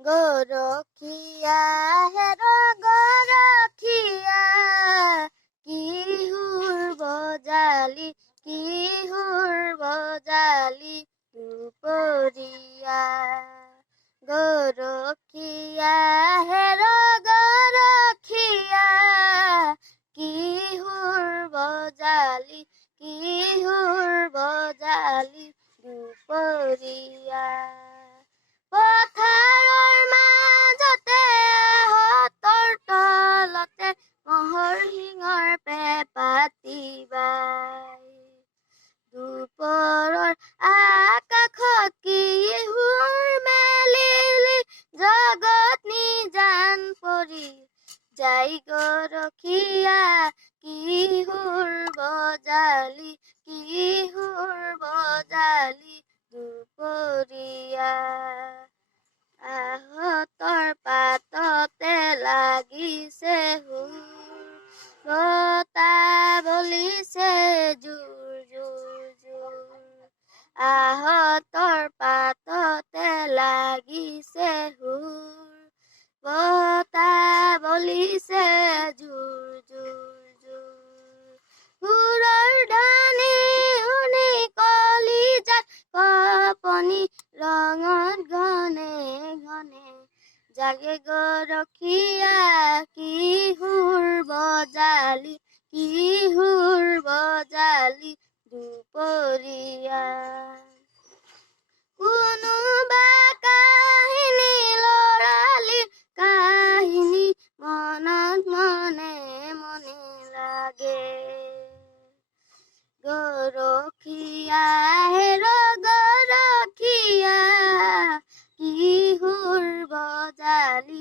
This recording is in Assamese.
গৰখীয়া হেৰ গৰখীয়া, কিহোৰ বজালি দুপৰীয়া। গৰখীয়া হেৰ গৰখীয়া, কিহোৰ বজালি দুপৰীয়া। পথাৰৰ মাজতে আহঁতৰ তলতে মহৰ শিঙৰ পেপাতি বাই। দুপৰৰ আকাশত কিহোৰ মেলিলি, জগত নিজান পৰি যাই গৰখীয়া। কিহোৰ বজালি দুপৰীয়া। আহঁতৰ পাততে লাগিছে হুৰ, বতাহ বলিছে জোৰ জোৰ জোৰ। আহঁতৰ পাততে লাগিছে হুৰ, বতাহ বলিছে জোৰ জোৰ জোৰ। সুৰৰ ধ্বনি শুনি কলিজাত কঁপনি, ৰঙত ঘনে ঘনে জাগে গৰখীয়া। কিহোৰ বজালি দুপৰীয়া। কোনোবা কাহিনী লৰালিৰ কাহিনী, মনত মনে মনে লাগে। গৰখীয়া হেৰ গৰখীয়া, কিহোৰ বজালি